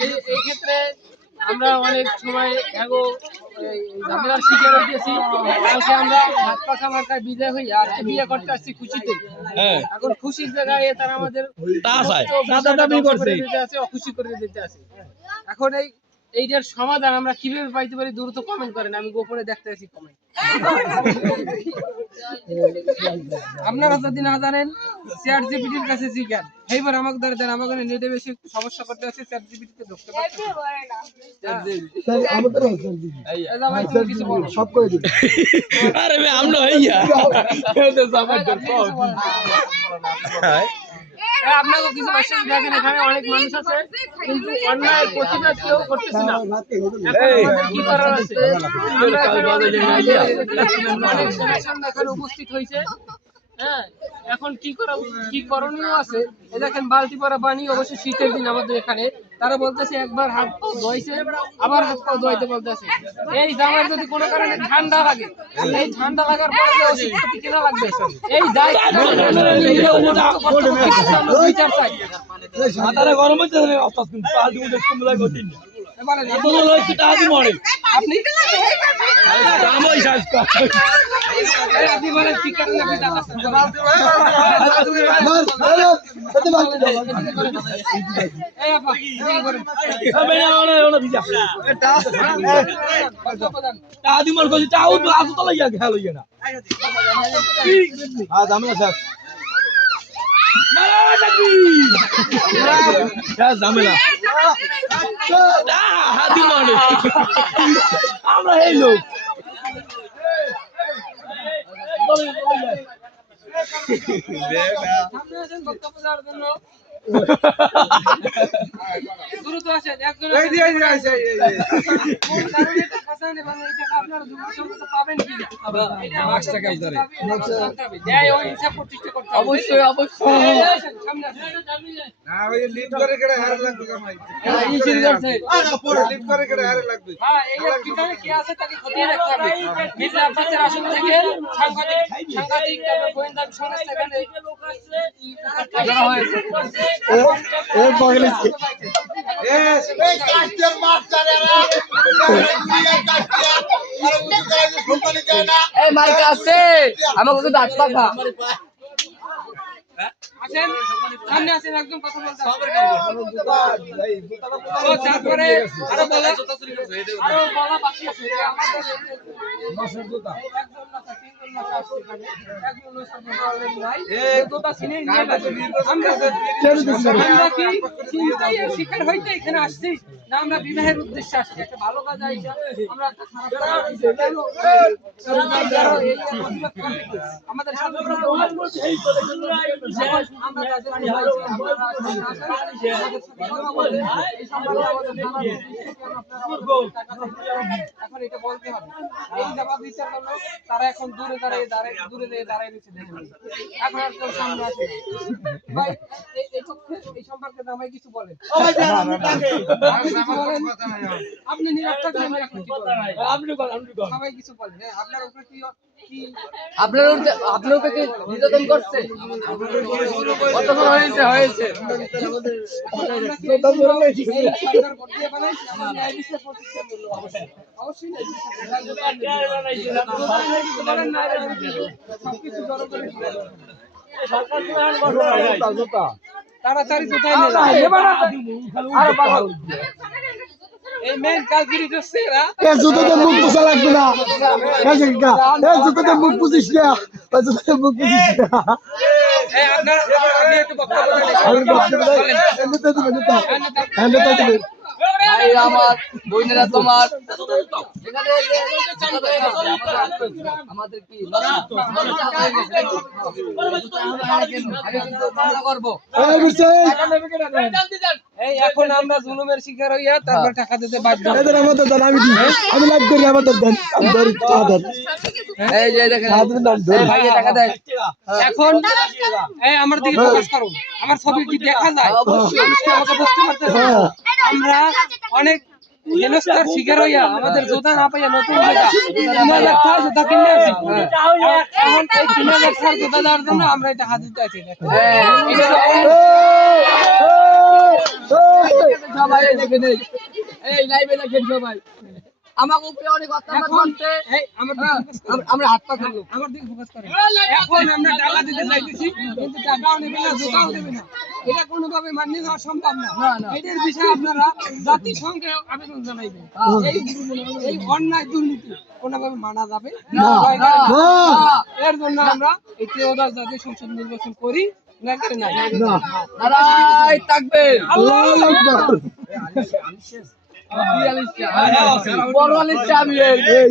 এই- ক্ষেত্রে আমরা অনেক সময় এগো ঝামেলার শিকার হয়েছি কালকে আমরা হাত পাখা মার্কায় বিদায় হই আজকে বিয়ে করতে আসছি খুশিতে এখন খুশির জায়গায় তারা আমাদের আছে অখুশি করে দিতে আছে এখন এই এইটার সমাধান আমরা কীভাবে পাইতে পারি দ্রুত কমেন্ট করেন আমি গোপনে দেখতে আছি কমেন্ট আপনারা যদি না জানেন চ্যাট জিপিটির কাছে জিজ্ঞান। এইবার আমাকে দ্বারা দেন আমাকে নেটে বেশি একটু সমস্যা করতে আছে চ্যাট জিপিটিতে ঢুকতে পারছি না। স্যার আমাদের আছে এই যে ভাই তুমি কিছু বলো। সব করে দিন। আরে ভাই আমরা হইয়া। এই আপনাকে কিছু মেসেজ দেখেন এখানে অনেক মানুষ আছে কিন্তু অন্যায় প্রতিবাদ কেউ করতেছে না কি করার আছে অনেক অনেক এখানে উপস্থিত হয়েছে হ্যাঁ এখন কি করা কি করণীয় আছে দেখেন বালতি পরা পানি অবশ্যই শীতের দিন আমাদের এখানে তারা বলতেছে একবার হাত পাও ধোয়াইছে আবার হাত পাও ধোয়াইতে বলতেছে। এই জামার যদি কোনো কারণে ঠান্ডা লাগে এই ঠান্ডা লাগার পরে যে ওষুধ কেনা লাগবে এই চাই। মাথাটা গরম হচ্ছে অস্তাস কিন্তু পাল দিমু দেশ কম লাগে তিন বলেন, এত লয় কি টাকা দিমু আরে আপনি দাম ওই আমরা এই লোক সামনে আসেন বক্তব্য দেওয়ার জন্য। দ্রুত আসেন, একজন আসেন। কোন কারণে টাকা চান এবং এই টাকা আপনারা দুর্নীতিসম্মত পাবেন কিনা? এটা আমাদের দাবি, এটা আমাদের জানতে হবে। ন্যায় ও ইনসাফ প্রতিষ্ঠা করতে হবে। এই আসেন, সামনে আসেন। হ্যাঁ, এই যে পিছনে কে আছে তাকে খতিয়ে দেখতে হবে। মির্জা আব্বাসের আসন থেকে সাংবাদিক সাংবাদিক তারপর গোয়েন্দা সংস্থা এখানে করা হয়েছে। এর বগলে এই মাইক আছে আমাকে কিন্তু হাত পাখা সামনে আসেন একদম কথা বলতে তারপরে আরও বলা আরও বলা বাকি আছে শিকার হইতে এখানে আসছি না আমরা বিবাহের উদ্দেশ্যে আসছি? একটা ভালো কাজ আইসা আমরা একটা খারাপ কাজ আইসা কেন? যারা এই প্রতিবাদ করে, আমাদের সাথে এই সম্পর্কে কিছু বলেন আপনি সবাই কিছু বলেন আপনার উপরে কি আপনার উপরে- আপনার উপরে নির্যাতন করছে? কতক্ষণ হয়েছে? হয়েছে। তাড়াতাড়ি কোথায় এই মেন কালগিরি হচ্ছে এরা। এ জুতোতে মুখ পুষা লাগবে না। এ জুতোতে মুখ পুষিস না। বক্তব্য ভাইরা আমার বোনেরা তোমার। এখানে আমাদের কি করব এই আমরা জুলুমের শিকার হইয়া তারপর টাকা দিতে বাধ্য এদের আমাদের দেন আমি দিই আমি লাইভ করি আমাদের দেন আমি ধরি আদার এই যে দেখেন আদার নাম ধরি। ভাই টাকা দেয়। এখন এই আমার দিকে ফোকাস করুন আমার ছবি দেখা যায়? মানুষ আমাকে বুঝতে পারতেছে আমরা অনেক হেনস্থার শিকার হইয়া আমাদের জোতা না পাইয়া নতুন তিন চার জোতা কিনে আছি এখন এই তিন চার দেওয়ার জন্য আমরা এটা হাজির আছি সবাই। এই লাইভে দেখেন সবাই আমাকে উপরে অনেক অত্যাচার আমার দিকে হ্যাঁ, আমরা হাত পা তুলবো আমার দিকে ফোকাস করে। এখন আমরা টাকা দিতে চাইতেছি কিন্তু টাকাও নেবে না জোতাও দেবে না। এটা কোনোভাবে মানিয়ে নেওয়া সম্ভব না। এটার বিষয়ে আপনারা জাতিসংঘে আবেদন জানাইবেন। এই এই অন্যায় দুর্নীতি কোনোভাবে মানা যাবে না, হয়। এর জন্য আমরা এই ত্রয়োদশ জাতীয় সংসদ নির্বাচন করি না করে না। আকবার। বড় আলিশা আমি এই